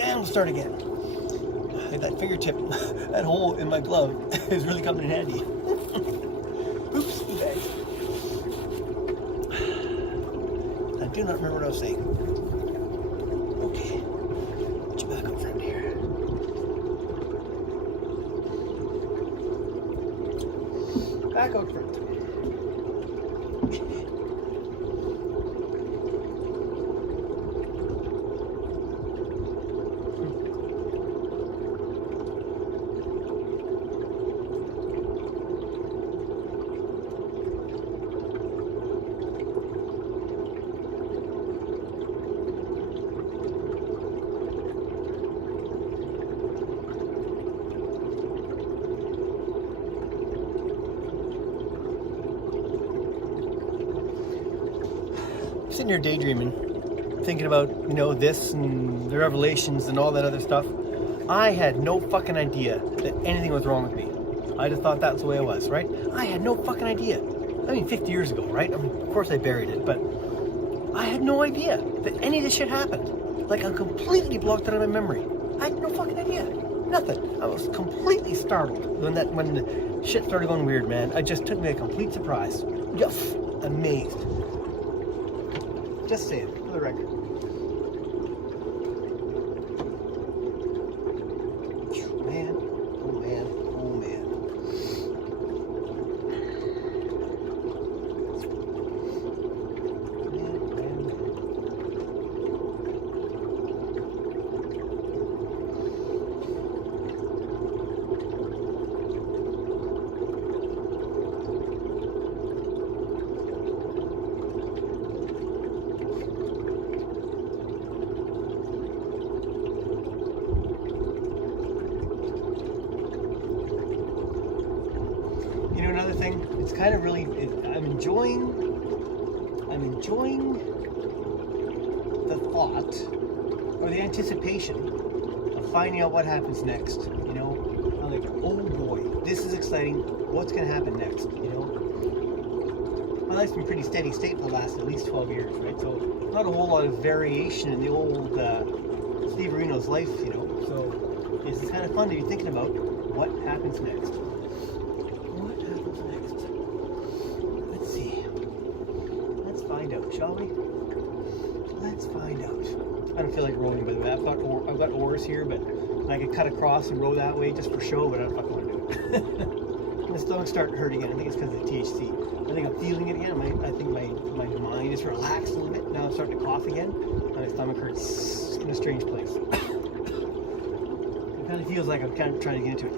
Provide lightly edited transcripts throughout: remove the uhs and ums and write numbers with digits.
and we'll start again. That fingertip, that hole in my glove is really coming in handy. Oops, bag. I do not remember what I was saying. Okay, put you back up front here. Back out front. Sitting here daydreaming, thinking about, this and the revelations and all that other stuff. I had no fucking idea that anything was wrong with me. I just thought that's the way it was, right? I had no fucking idea. 50 years ago, right? Of course I buried it, but I had no idea that any of this shit happened. Like, I'm completely blocked out of my memory. I had no fucking idea. Nothing. I was completely startled when the shit started going weird, man. It just took me a complete surprise. Just amazed. Just saying, for the record. Man, oh man, oh man. Another thing, it's kind of really, I'm enjoying the thought or the anticipation of finding out what happens next. I'm like, oh boy, this is exciting. What's going to happen next? My life's been pretty steady state for the last at least 12 years, right? So not a whole lot of variation in the old Steve Marino's life, So it's kind of fun to be thinking about what happens next. Shall we? Let's find out. I don't feel like rowing, by the way. I've got oars here, but I could cut across and row that way just for show, but I don't fucking want to do it. My stomach's starting to hurt again. I think it's because of the THC. I think I'm feeling it again. I think my mind is relaxed a little bit. Now I'm starting to cough again. My stomach hurts in a strange place. It kind of feels like I'm kind of trying to get into it,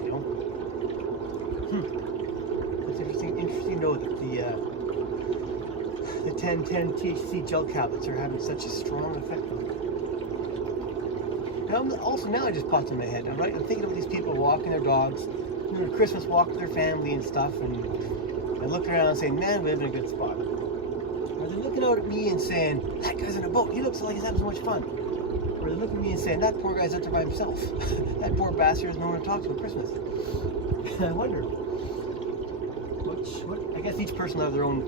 It's interesting to know that the 1010 THC gel tablets are having such a strong effect on me. Now it just popped in my head. I'm thinking of these people walking their dogs, doing a Christmas walk with their family and stuff, and they're looking around and saying, man, we live in a good spot. Or they're looking out at me and saying, that guy's in a boat, he looks like he's having so much fun. Or they're looking at me and saying, that poor guy's out there by himself. That poor bastard has no one to talk to at Christmas. And I wonder, I guess each person will have their own,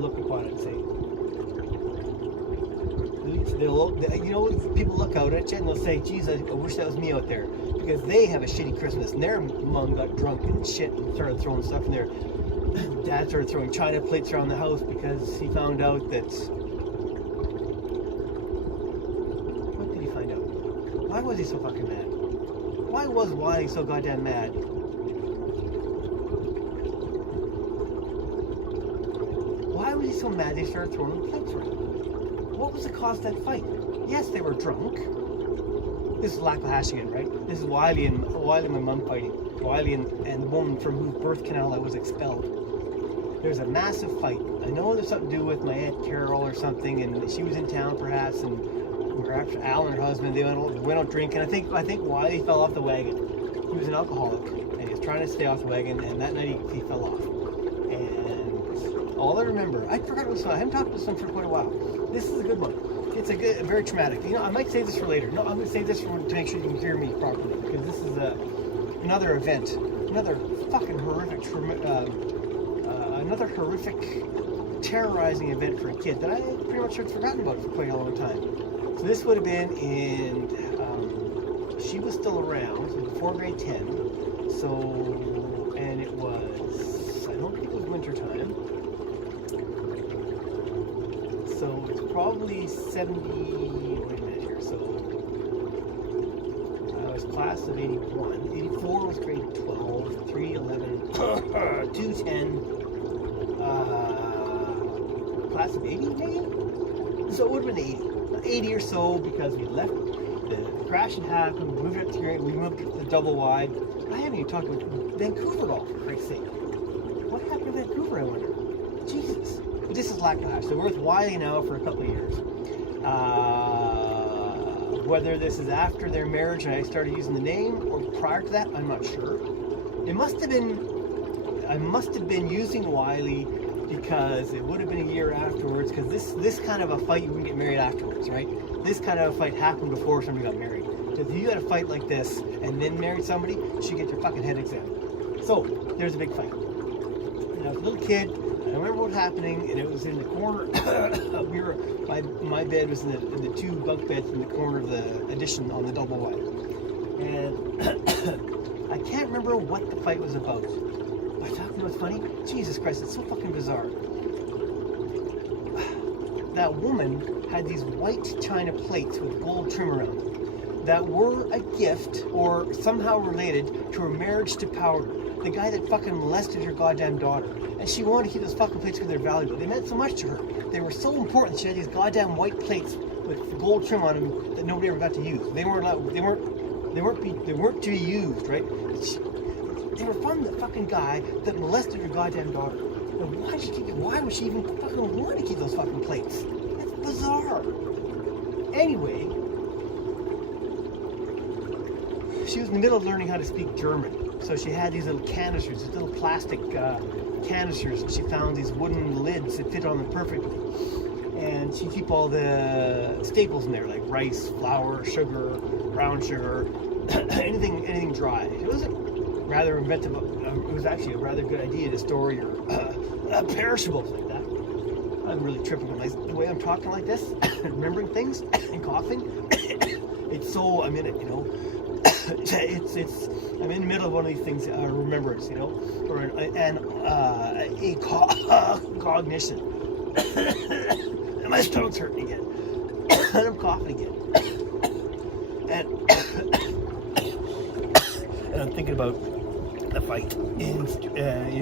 look upon it and say, people look out at you and they'll say, geez, I wish that was me out there, because they have a shitty Christmas and their mom got drunk and shit and started throwing stuff in there. Dad started throwing china plates around the house because he found out that, what did he find out? Why was he so fucking mad? Why was Wiley so goddamn mad? Why was he so mad they started throwing plates around? What was the cause of that fight? Yes, they were drunk. This is Lackalash again, right? This is Wiley and my mum fighting. Wiley and the woman from whose birth canal I was expelled. There's a massive fight. I know there's something to do with my Aunt Carol or something, and she was in town perhaps, and perhaps Al and her husband, they went out drinking. I think Wiley fell off the wagon. He was an alcoholic, and he was trying to stay off the wagon, and that night he fell off. And all I remember, I forgot what it was. I haven't talked to this one for quite a while. This is a good one. It's very traumatic. I might save this for later. No, I'm going to save this to make sure you can hear me properly, because this is another event, another fucking horrific, another horrific, terrorizing event for a kid that I pretty much had forgotten about for quite a long time. So this would have been in, she was still around, so before grade 10. So, and it was, I don't think it was winter time. So it's probably 70, wait a minute here, so I was class of 81. 84 was grade 12, 3, 11, 2, 10, class of 80 maybe? So it would have been 80 or so, because we left, the crash had happened, we moved up to we moved to the double wide. I haven't even talked about Vancouver at all, for Christ's sake. What happened to Vancouver, I wonder? Jesus. But this is Lac-La-Hache, so we're with Wiley now for a couple of years. Whether this is after their marriage and I started using the name, or prior to that, I'm not sure. It must have been, I must have been using Wiley because it would have been a year afterwards, because this kind of a fight, you wouldn't get married afterwards, right? This kind of a fight happened before somebody got married. So if you had a fight like this and then married somebody, you should get your fucking head examined. So there's a big fight. And I was a little kid, and I remember what was happening, and it was in the corner. My bed was in the two bunk beds in the corner of the addition on the double wide. And I can't remember what the fight was about. I thought, you know what's funny? Jesus Christ, it's so fucking bizarre. That woman had these white china plates with gold trim around them that were a gift or somehow related to her marriage to Powder, the guy that fucking molested her goddamn daughter. And she wanted to keep those fucking plates because they're valuable. They meant so much to her. They were so important. She had these goddamn white plates with gold trim on them that nobody ever got to use. They weren't allowed, they weren't to be used, right? They were from the fucking guy that molested her goddamn daughter. And why would she even fucking want to keep those fucking plates? That's bizarre. Anyway, she was in the middle of learning how to speak German. So she had these little canisters, these little plastic canisters, and she found these wooden lids that fit on them perfectly. And she'd keep all the staples in there, like rice, flour, sugar, brown sugar, anything dry. It wasn't rather inventive. It was actually a rather good idea to store your perishables like that. I'm really tripping on the way I'm talking like this, remembering things and coughing. It's so, I'm in it, you know. I'm in the middle of one of these things, remembrance, you know, or a cognition. And my stomach's hurting again, and I'm coughing again, and I'm thinking about the fight in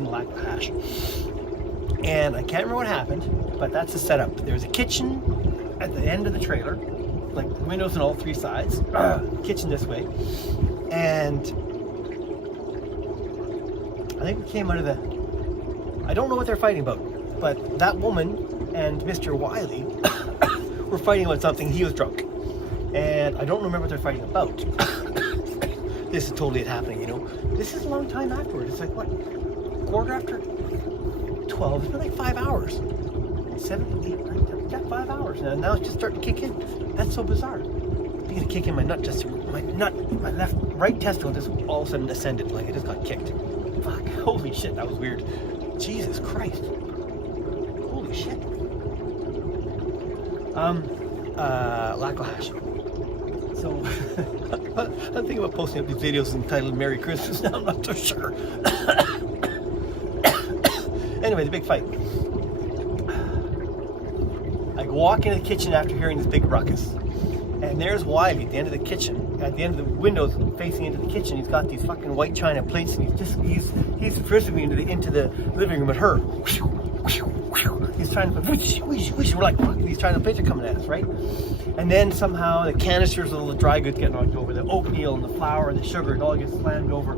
Lac-La-Hache, and I can't remember what happened, but that's the setup. There's a kitchen at the end of the trailer, like windows on all three sides, kitchen this way, and I think we came out of the, I don't know what they're fighting about, but that woman and Mr. Wiley were fighting about something. He was drunk, and I don't remember what they're fighting about. This is totally happening, you know. This is a long time afterwards. It's like, what, quarter after 12? It's been like 5 hours. 7, 8, 9, 10, yeah, 5 hours. And now it's just starting to kick in. That's so bizarre. I'm gonna kick in my nut, my right testicle just all of a sudden ascended, like it just got kicked. Fuck, holy shit, that was weird. Jesus Christ. Holy shit. Lac-La-Hache. So, I'm thinking about posting up these videos entitled Merry Christmas now, I'm not so sure. Anyway, the big fight. I walk into the kitchen after hearing this big ruckus. And there's Wiley at the end of the kitchen, at the end of the windows facing into the kitchen. He's got these fucking white china plates, and he's frisbee into the living room at her. He's trying to, we're like, fuck, these china plates are coming at us, right? And then somehow the canisters of the dry goods get knocked over, the oatmeal and the flour and the sugar, it all gets slammed over.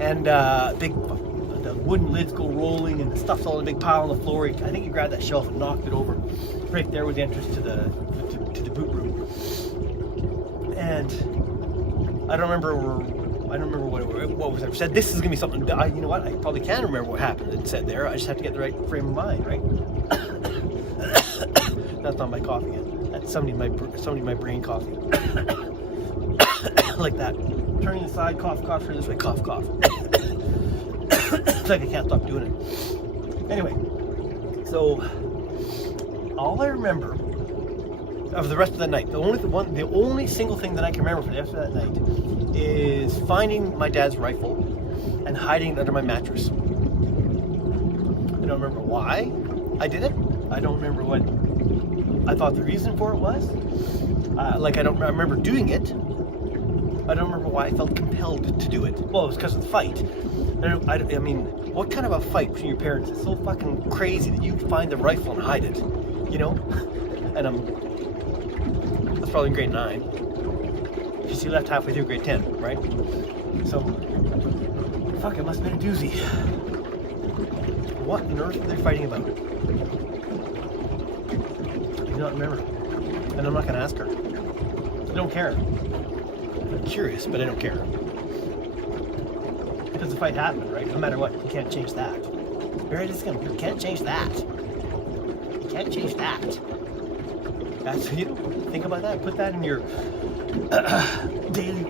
And the wooden lids go rolling, and the stuff's all in a big pile on the floor. I think he grabbed that shelf and knocked it over. Right there was the entrance to the boot room. And I don't remember what was ever said. This is gonna be something that you know what? I probably can remember what happened and said there. I just have to get the right frame of mind, right? That's not my coffee yet. That's somebody in my brain coffee. Like that. Turning aside, cough, turn this way, cough. It's like I can't stop doing it. Anyway, so all I remember of the rest of that night. The only single thing that I can remember for the rest of that night is finding my dad's rifle and hiding it under my mattress. I don't remember why I did it. I don't remember what I thought the reason for it was. I remember doing it. I don't remember why I felt compelled to do it. Well, it was because of the fight. I mean, what kind of a fight between your parents is so fucking crazy that you find the rifle and hide it, you know? And that's probably in grade 9. Because you left halfway through grade 10, right? So, fuck, it must have been a doozy. What on earth were they fighting about? I do not remember. And I'm not going to ask her. I don't care. I'm curious, but I don't care. Because the fight happened, right? No matter what, you can't change that. You can't change that. You can't change that. That's, think about that. Put that in your daily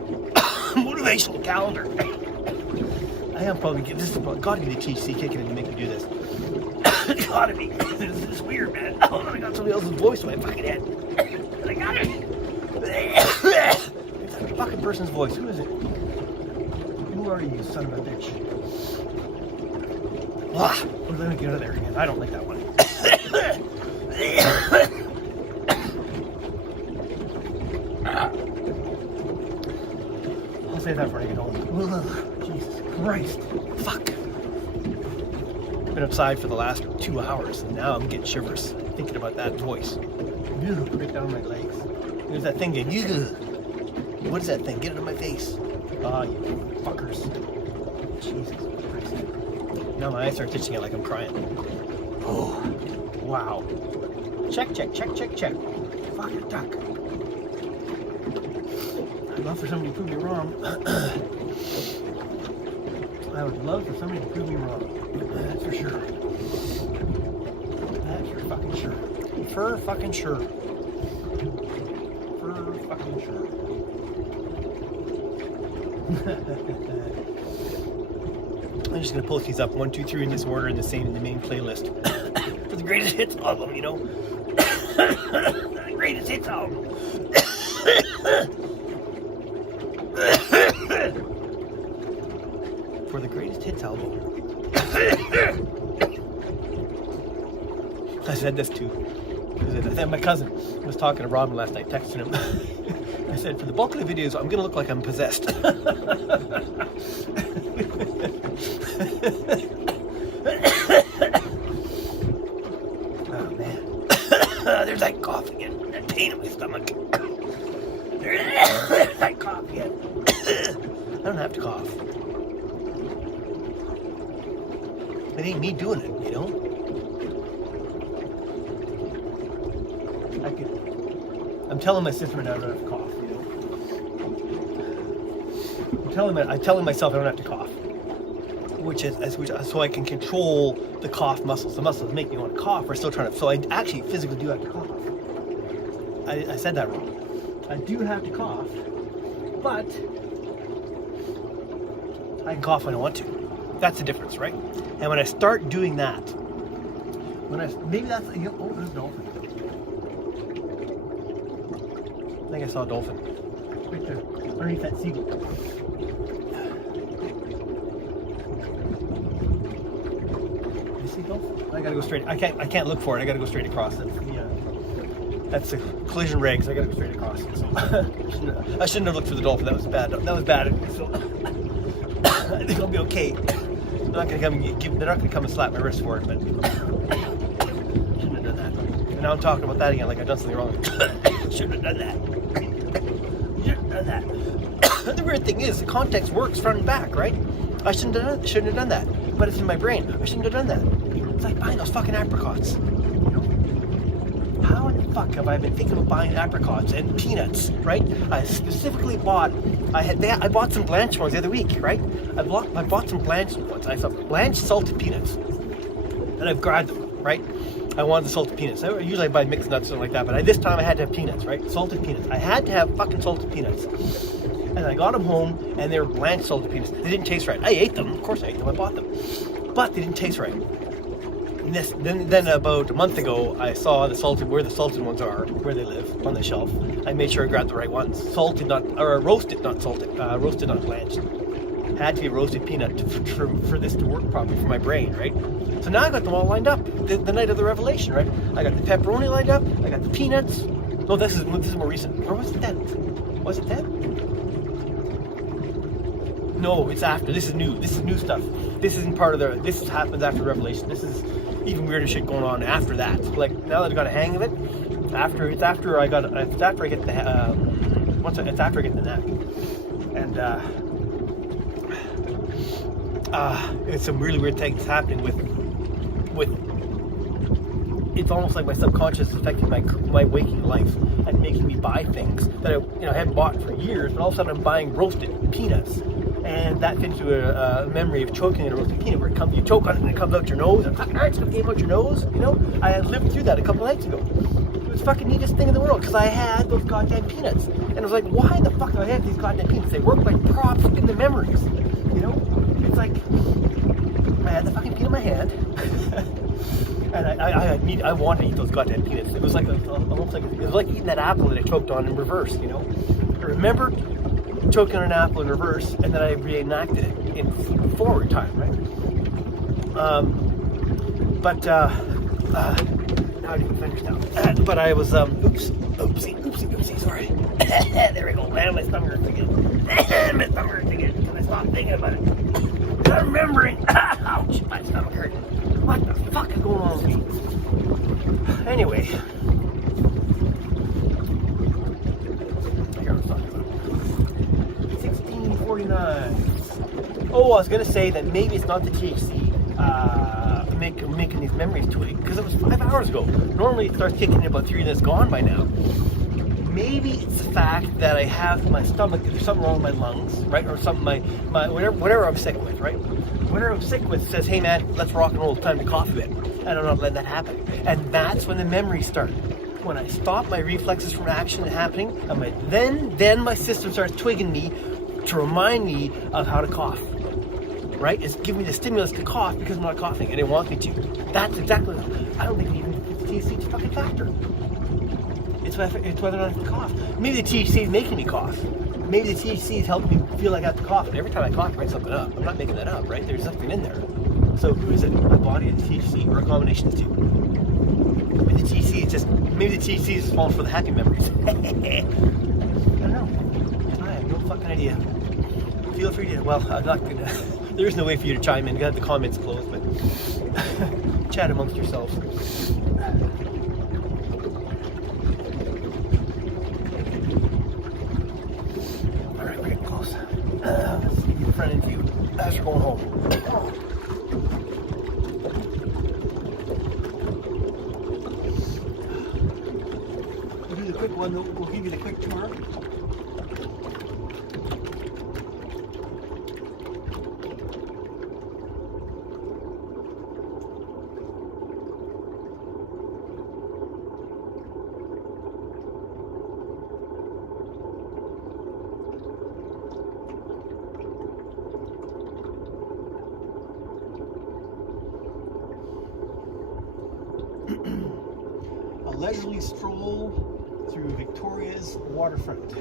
motivational calendar. I am probably gotta be the THC kicking in to make me do this. Gotta be. This is weird, man. Oh, I got somebody else's voice in my fucking head. I got it. It's a fucking person's voice. Who is it? Who are you, son of a bitch? Let me get out of there again. I don't like that one. I'll say that for when I get home. Jesus Christ. Fuck. I've been outside for the last 2 hours, and now I'm getting shivers thinking about that voice. Right down my legs. There's that thing again. What is that thing? Get it in my face. Ah, you fuckers. Jesus Christ. Now my eyes start itching it like I'm crying. Oh, wow. Check. Fucking duck. I'd love for somebody to prove me wrong. I would love for somebody to prove me wrong. That's for sure. That's for fucking sure. For fucking sure. For fucking sure. I'm just gonna post these up 1, 2, 3 in this order in the main playlist. For the greatest hits album, you know? The greatest hits album. For the greatest hits album. I said this too. My cousin was talking to Robin last night, texting him. I said, for the bulk of the videos, I'm gonna look like I'm possessed. Oh man. There's that cough again. That pain in my stomach. There's that cough again. I don't have to cough. It ain't me doing it, you know? I'm telling my sister now I don't have to cough, you know? I'm telling myself I don't have to cough. So I can control the cough muscles. The muscles make me want to cough. We're still trying to, so I actually physically do have to cough. I said that wrong. I do have to cough, but I can cough when I want to. That's the difference, right? And when I start doing that, maybe that's, there's a dolphin. I think I saw a dolphin. Right there, underneath that seagull. You see dolphin? I gotta go straight. I can't look for it. I gotta go straight across it. That's the collision regs. I gotta go straight across it. So I shouldn't have looked for the dolphin. That was bad. That was bad. So I think I'll be okay. They're not gonna come and slap my wrist for it, but shouldn't have done that. And now I'm talking about that again, like I've done something wrong. Shouldn't have done that. Shouldn't have done that. The weird thing is, the context works front and back, right? I shouldn't have done that, but it's in my brain. I shouldn't have done that. It's like buying those fucking apricots. You know? How in the fuck have I been thinking of buying apricots and peanuts, right? I specifically bought. I bought some blanched ones the other week, right? I bought some blanched ones. I thought blanched salted peanuts, and I've grabbed them, right? I wanted the salted peanuts. Usually I buy mixed nuts or something like that, but this time I had to have peanuts, right? Salted peanuts. I had to have fucking salted peanuts. And I got them home, and they were blanched salted peanuts. They didn't taste right. I ate them. Of course I ate them. I bought them. But they didn't taste right. Then about a month ago, I saw where the salted ones are, where they live on the shelf. I made sure I grabbed the right ones. Roasted, not salted. Roasted, not blanched. Had to be roasted peanut for this to work properly for my brain, right? So now I got them all lined up. The night of the revelation, right? I got the pepperoni lined up. I got the peanuts. No, this is more recent. Or was it then? Was it then? No, it's after. This is new. This is new stuff. This isn't part of this happens after Revelation. This is even weirder shit going on after that. Like, now that I got a hang of it, it's after I get the knack. And it's some really weird things happening with it's almost like my subconscious is affecting my waking life and making me buy things that I haven't bought for years, but all of a sudden I'm buying roasted peanuts. And that fits into a memory of choking on a roasted peanut, where you choke on it and it comes out your nose, and fucking hurts, it came out your nose, I had lived through that a couple nights ago. It was the fucking neatest thing in the world, because I had those goddamn peanuts. And I was like, why the fuck do I have these goddamn peanuts? They work like props in the memories, It's like, I had the fucking peanut in my hand, and I wanted to eat those goddamn peanuts. It was like almost like, it was like eating that apple that I choked on in reverse, I remember choking on an apple in reverse, and then I reenacted it in forward time, right? Now I didn't finish now. But I was, oopsie, sorry. There we go. Man, my stomach hurts again. Can I stop thinking about it? I'm remembering. Ouch, my stomach hurts. What the fuck is going on with me? Anyway. Oh, I was going to say that maybe it's not the THC making these memories twig, because it was 5 hours ago. Normally it starts kicking in about 3 and it's gone by now. Maybe it's the fact that I have my stomach, there's something wrong with my lungs, right? Or something, my whatever I'm sick with, right? Whatever I'm sick with says, hey man, let's rock and roll, it's time to cough a bit. And I'm not letting that happen. And that's when the memories start. When I stop my reflexes from action happening, then my system starts twigging me to remind me of how to cough, right? It's giving me the stimulus to cough because I'm not coughing and it wants me to. That's exactly, I don't think even the THC is a fucking factor. It's whether or not I have to cough. Maybe the THC is making me cough. Maybe the THC is helping me feel like I have to cough. And every time I cough, I bring something up. I'm not making that up, right? There's something in there. So who is it? My body and the THC, or a combination of the two? Maybe the THC is just falling for the happy memories. I don't know. I have no fucking idea. Feel free to, well, I'm not gonna, there's no way for you to chime in. You got the comments closed, but chat amongst yourselves. Alright, we're getting close. Let's give you the front end view as we're going home. We'll do the quick one, we'll give you the quick tour. A leisurely stroll through Victoria's waterfront,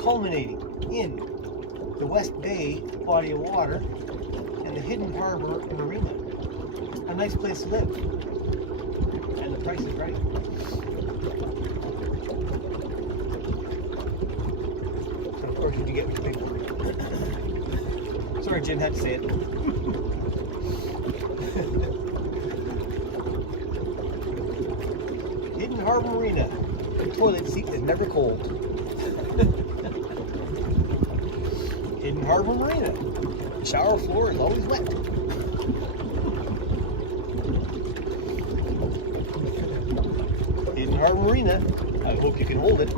culminating in the West Bay body of water and the hidden harbor marina. A nice place to live, and the price is right. So of course you get what you pay for. Sorry, Jim, had to say it. Harbor Marina. The toilet seat is never cold. Hidden Harbor Marina. The shower floor is always wet. Hidden Harbor Marina. I hope you can hold it.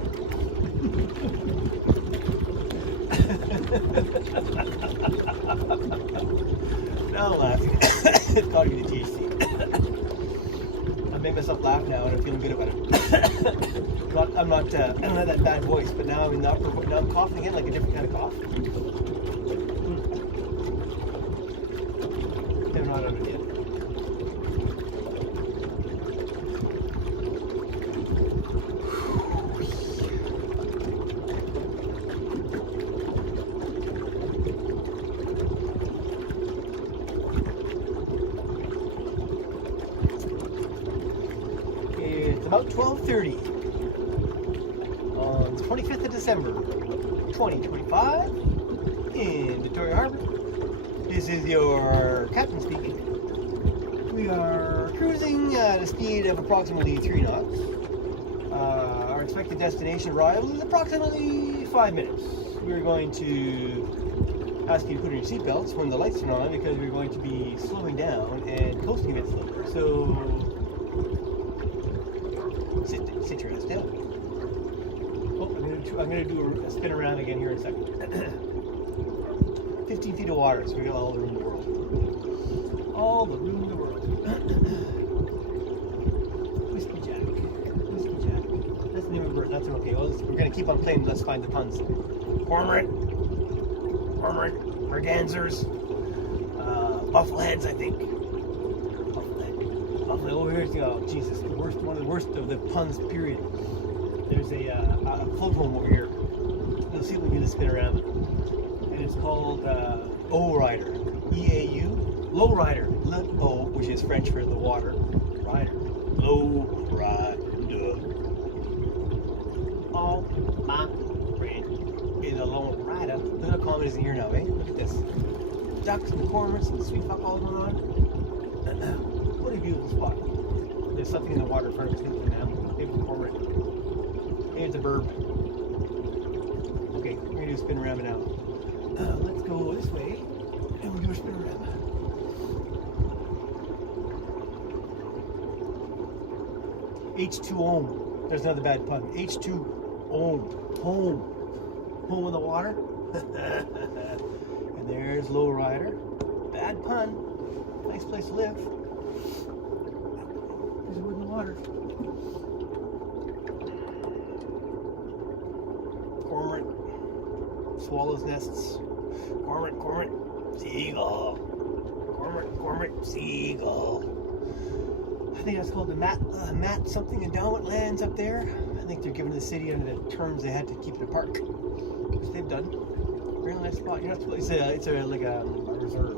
Now I'm laughing. It's talking to THC. I made myself laugh now and I'm feeling good about it. I'm not that bad voice, but now I'm coughing again like a different kind of cough. I'm not on it yet. 2:30 on the 25th of December, 2025 in Victoria Harbor. This is your captain speaking. We are cruising at a speed of approximately 3 knots. Our expected destination arrival is approximately 5 minutes. We're going to ask you to put on your seatbelts when the lights are on because we're going to be slowing down and coasting a bit slower. So sit your ass down. Oh, I'm going to do a spin around again here in a second. 15 feet of water, so we got all the room in the world. All the room in the world. Whiskey Jack. Whiskey Jack. That's the name of the bird. That's okay. Well, we're going to keep on playing. Let's find the puns. Cormorant. Cormorant. Mergansers. Buffleheads, I think. Bufflehead. Bufflehead. Oh, here's oh Jesus, the worst. One of the worst of the puns. Period. There's a float home over here. Let's see if we can get a spin around. And it's called O-Rider. E-A-U. Low rider. O, which is French for the water. Rider. Low rider. Oh, my friend is a low rider. Look how calm it is in here now, eh? Look at this. Ducks and cormorants and sweet fuck all going on. What a beautiful spot. There's something in the water in front of us now. Maybe it's a cormorant. Maybe it's a burb. Okay, we're going to do a spin around now. Let's go this way, and we'll do a spin around. H2O. There's another bad pun. H2O. Home. Home in the water. And there's low rider. Bad pun. Nice place to live. There's wood in the water. Cormorant. Swallows nests. Cormorant, cormorant, seagull. Cormorant, cormorant, seagull. I think that's called the Mat something endowment lands up there. I think they're giving the city under the terms they had to keep it a park, which they've done. Really nice spot. You're not supposed. It's like a reserve.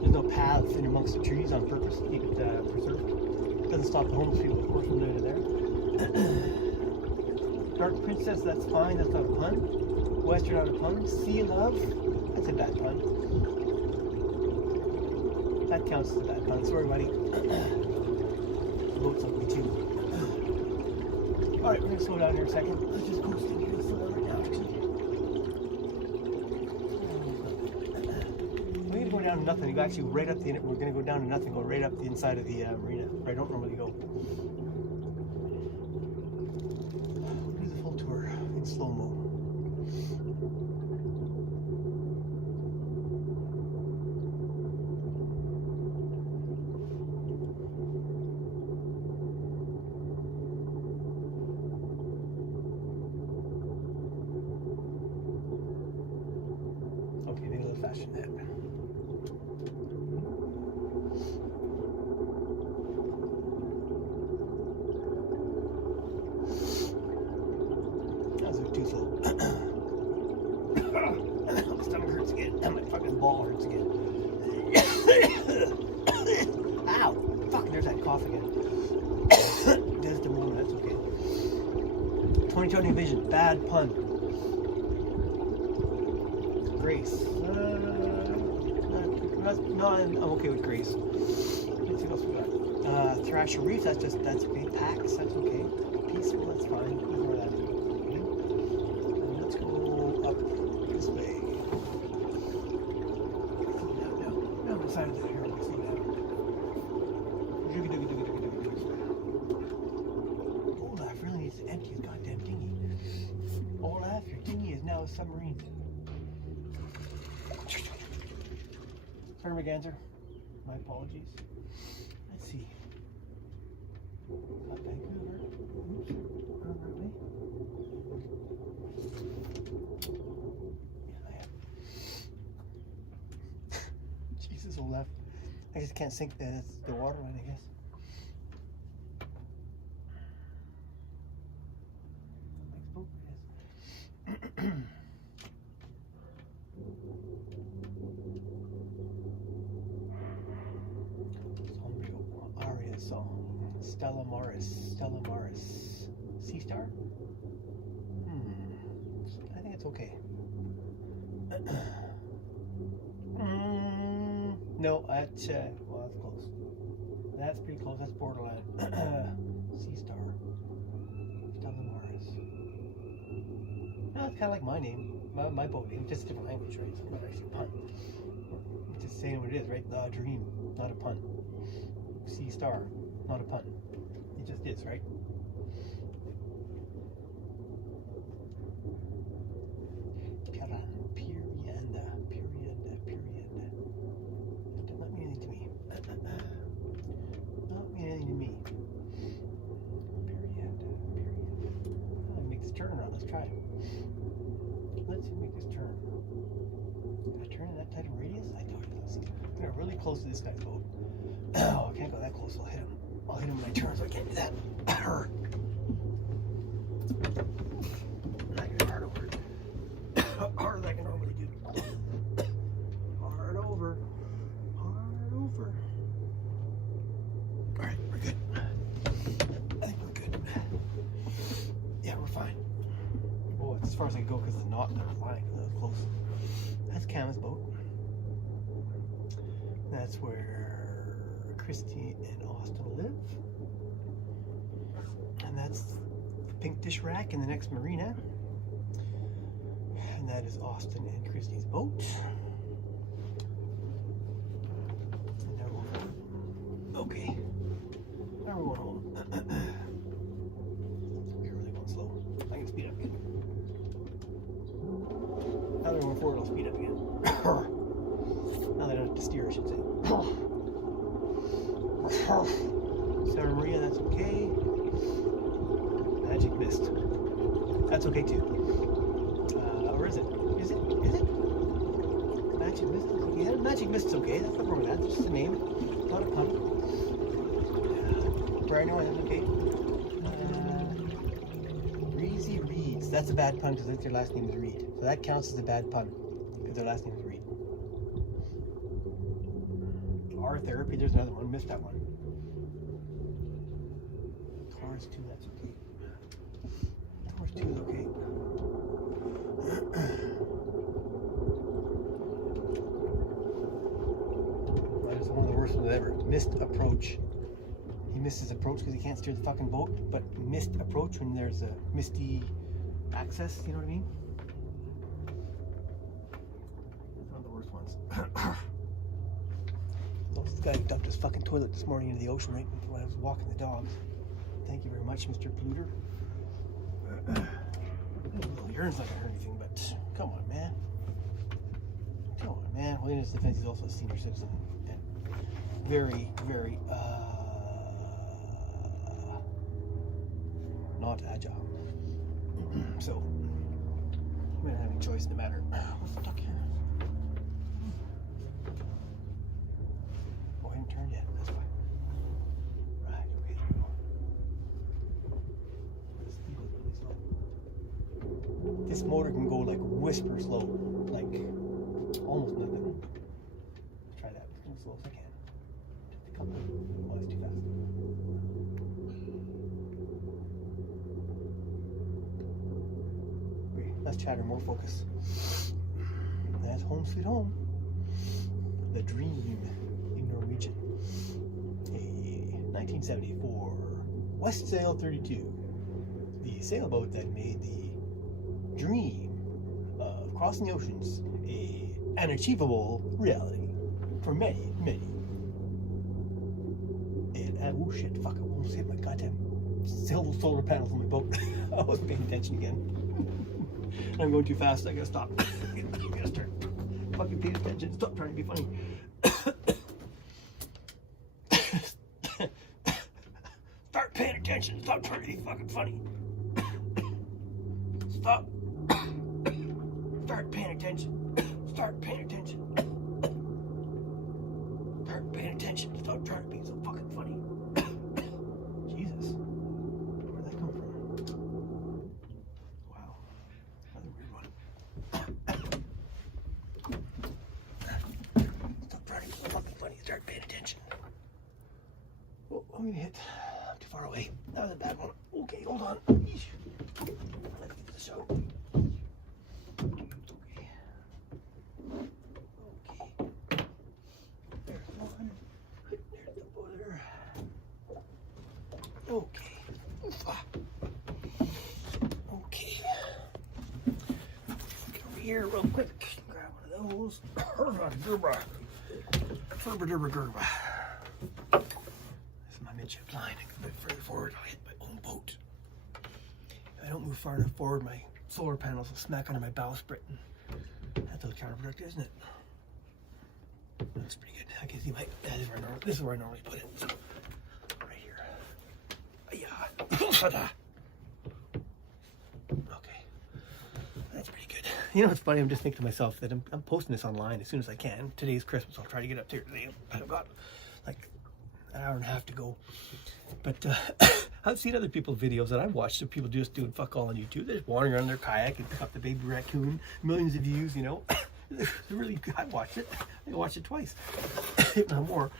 There's no paths in amongst the trees on purpose to keep it preserved. Doesn't stop the homeless people, of course, from doing it there. Dark Princess, that's fine. That's not a pun. Western out of pun. Sea Love, that's a bad pun. That counts as a bad pun. Sorry, buddy. Boat's ugly too. Alright, we're going to slow down here a second. Let's just coast in here. Slow down right now, actually. We're going to go down to nothing. You go actually right up the. We're going to go down to nothing. Go right up the inside of the marina. Where I don't normally go. Do the full tour in slow mo. Okay, maybe a little faster than that. That was too slow. My stomach hurts again. My fucking ball hurts again. Ow! Fuck, there's that cough again. Just a moment, that's okay. 2020 vision, bad pun. Grace. No, I'm okay with Grace. Let's see what else we got. Thrasher Reef, that's okay. Pax, that's okay. Peaceful, that's fine. Ignore that. Okay. And let's go up this way. No, I'm excited to hear what's slow down. Olaf really needs to empty his goddamn dinghy. Olaf, your dinghy is now a submarine. Sorry, Merganser. My apologies. Let's see. Got Vancouver. Oops. Wrong way. Yeah, I am. Jesus, Olaf. I just can't sink the water line, I guess. Next boat, I guess. Stella Maris. star? I think it's okay. No, that's well, that's close. That's pretty close. That's borderline. Sea star. Mars. No, it's kind of like my name, my boat name, just a different language, right? It's not actually a pun. It's just saying what it is, right? The Dream, not a pun. Sea star, not a pun. It just is, right? Let's try it. Let's make this turn. Can I turn in that tight of radius? I don't. Let's see. We're really close to this guy's boat. Oh, I can't go that close. I'll hit him. I'll hit him when I turn, so I can't do that. Hard. I can hard over. Harder than I can normally do. Hard over. Hard over. All right, we're good. I think we're good. Yeah, we're fine. Oh, it's as far as I can go because the knot that was lying, that was close. That's Cam's boat. That's where Christy and Austin live. And that's the pink dish rack in the next marina. And that is Austin and Christy's boat. And now we're home. Okay. Now we're going home. We're really going slow. I can speed up again. Now they're going forward, I'll speed up again. Now they don't have to steer, I should say. Santa Maria, that's okay. Magic Mist. That's okay too. Or is it? Is it? Is it? Magic Mist is okay. Yeah, Magic Mist's okay. That's not wrong with that. It's just a name, not a pun. Rhino, that's okay. Breezy Reeds. That's a bad pun because their last name is Reed. So that counts as a bad pun because their last name is Reed. R Therapy, there's another one. Missed that one. Taurus 2, that's okay. Taurus 2 is okay. That is one of the worst ones ever. Missed approach. He missed his approach because he can't steer the fucking boat, but missed approach when there's a misty access, you know what I mean? That's one of the worst ones. This guy dumped his fucking toilet this morning into the ocean right when I was walking the dogs. Thank you very much, Mr. Polluter. Little urine's not gonna hurt anything, but come on, man. Come on, man. Well, in his defense, he's also a senior citizen and very, very, not agile. So, I'm gonna have a choice in the matter. What's stuck here? Oh, I haven't turned yet. That's why. Right, okay, there we go. This thing goes really slow. This motor can go like whisper slow, like almost nothing. Let's try that. Let's go as slow as I can. Just a couple. Oh, it's too fast. Less chatter, more focus. That's home sweet home. The Dream in Norwegian. A 1974 West Sail 32. The sailboat that made the dream of crossing the oceans an achievable reality for many, many. And oh shit, fuck, I almost hit my goddamn solar panels on my boat. I wasn't paying attention again. I'm going too fast. I gotta stop. I gotta start fucking paying attention. Stop trying to be funny. Start paying attention. Stop trying to be fucking funny. Stop. Start paying attention. Start paying attention. Start paying attention. Stop trying to be so fucking funny. Jesus. Where'd that come from? Start paying attention. Oh, I'm gonna hit. I'm too far away. That was a bad one. Okay, hold on. Eesh. Let's give this a shot. Okay. There's one. There's the boiler. Okay. Okay. Get over here real quick. Grab one of those. Gerba. This is my midship line. A bit further forward, I'll hit my own boat. If I don't move far enough forward, my solar panels will smack under my bowsprit. That's a little counterproductive, isn't it? That's pretty good. I can see my. This is where I normally put it. So, right here. Yeah. Okay. That's pretty good. You know what's funny? I'm just thinking to myself that I'm posting this online as soon as I can. Today's Christmas. I'll try to get up there today. I've got like an hour and a half to go. But I've seen other people's videos that I've watched of people just doing fuck all on YouTube. They're just wandering around their kayak and pick up the baby raccoon. Millions of views, you know. It's really good. I watched it. I watched it twice. If not more.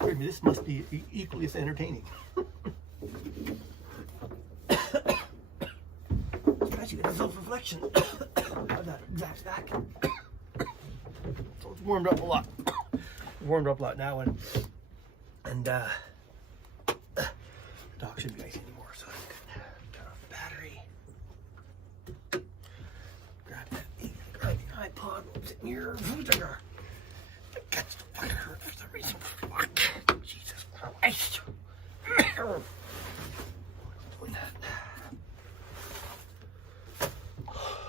This must be equally as entertaining. Especially with self-reflection. How's that? That's back. So it's warmed up a lot. Warmed up a lot now, and the dock shouldn't be icy anymore, so that's good. Turn off the battery. Grab the iPod. Sitting here. Catch the fire for some reason. Fuck. Jesus Christ. Doing that.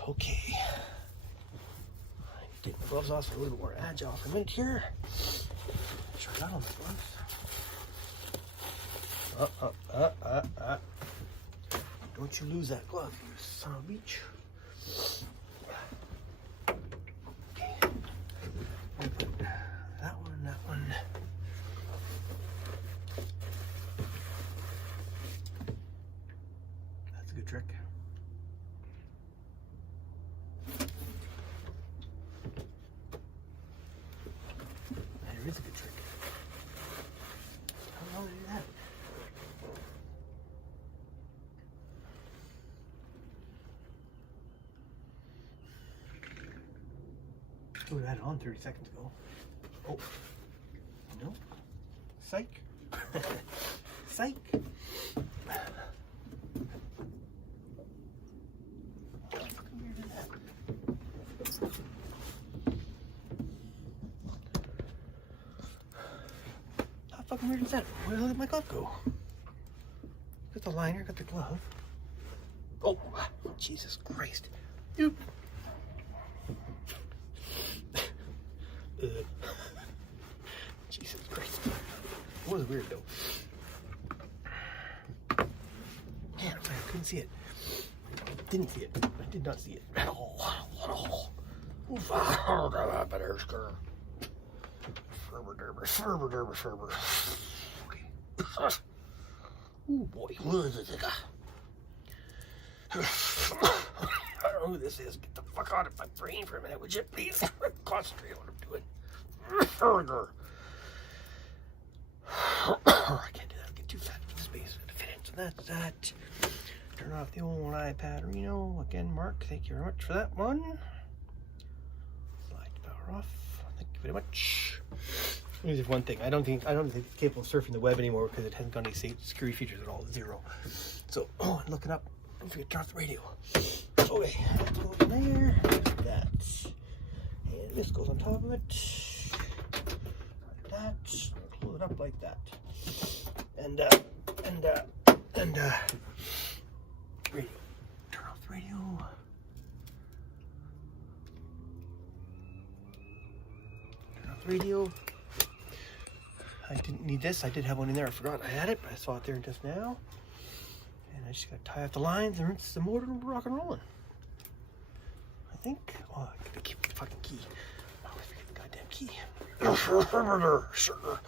Okay. Take my gloves off so a little more agile for a minute here. Sure got on my gloves. Don't you lose that glove, you son of a bitch. Okay. I'll put that one and that one. That's a good trick. There is a good trick. How long did that? Oh, I had it on 30 seconds ago. Oh. No. Psych. Psych. How fucking weird is that? How fucking weird is that? Where the hell did my glove go? Got the liner, got the glove. Oh, Jesus Christ. Oop. Jesus Christ. It was weird though. Man, I couldn't see it. Didn't see it. I did not see it at all. At all. Oof. Ferber. Okay. Oh boy. I don't know who this is. Get the fuck out of my brain for a minute, would you please? Concentrate on what I'm doing. I can't do that. I'll get too fat for the space to fit in. So that's that. Turn off the old iPad Reno. Again, Mark, thank you very much for that one. Slide power off. Thank you very much. Here's one thing. I don't think it's capable of surfing the web anymore because it hasn't got any security features at all. 0. So, look it up. Don't forget to turn off the radio. Okay, that goes in there. That. And this goes on top of it. Like that. Pull it up like that. And radio. Turn off the radio. Turn off the radio. I didn't need this. I did have one in there. I forgot I had it, but I saw it there just now. And I just gotta tie up the lines and rinse the motor and rock and rolling. I think. Oh, I gotta keep the fucking key. I always forget the goddamn key. Sure.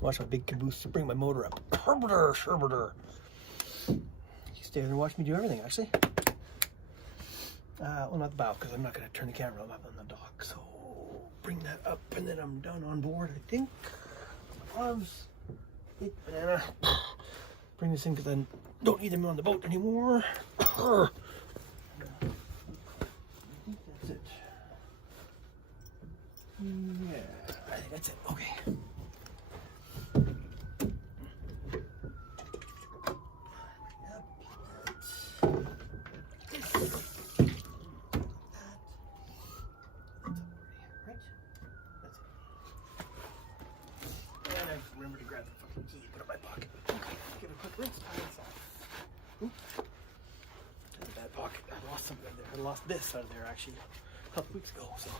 Watch my big caboose to bring my motor up. stay there and watch me do everything, actually. Well, not the bow, because I'm not going to turn the camera up on the dock. So bring that up, and then I'm done on board, I think. Gloves, banana. Bring this in, because I don't need them on the boat anymore. I think that's it. Yeah, I think that's it. Okay. Remember to grab the fucking key and put it in my pocket. Okay, give it a quick rinse. In the back pocket. I lost something there. I lost this out of there actually a couple weeks ago. So.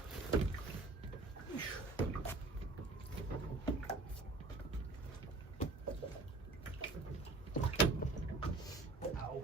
Ow.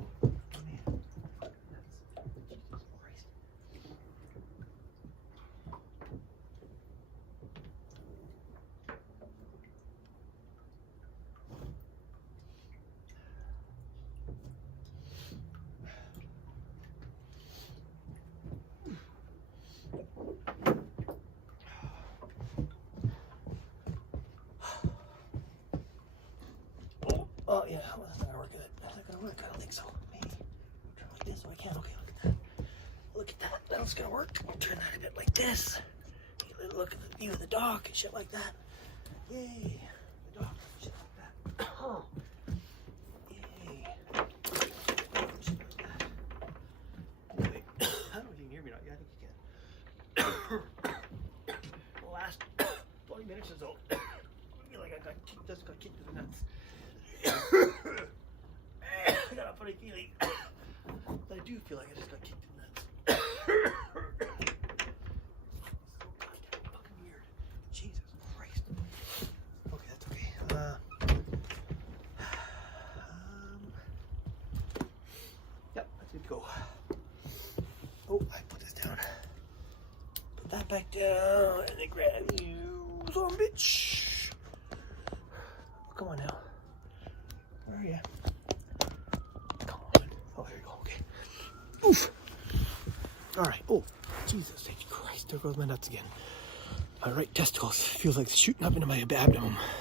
Oh yeah, well, that's not gonna work, is it? That's not gonna work, I don't think so. Maybe. Try like this so I can. Okay, look at that. Look at that. That's gonna work. I'll turn that a bit like this. Get a little look at the view of the dock and shit like that. Yay. The dock and shit like that. Oh. Yay. Shit like that. Anyway, I don't know if you can hear me or not. Yeah, I think you can. The last 20 minutes or so, I feel like I just got kicked in the nuts. I got a funny feeling, but I do feel like I just got kicked in the nuts. So goddamn fucking weird. Jesus Christ. Okay, that's okay. Yep, that's good to go. Oh, I put this down. Put that back down, and then grab you, son of a bitch. Oh, come on now. Where are you? Come on. Oh, there you go. Okay. Oof. All right. Oh, Jesus Christ. There goes my nuts again. My right testicles feels like it's shooting up into my abdomen.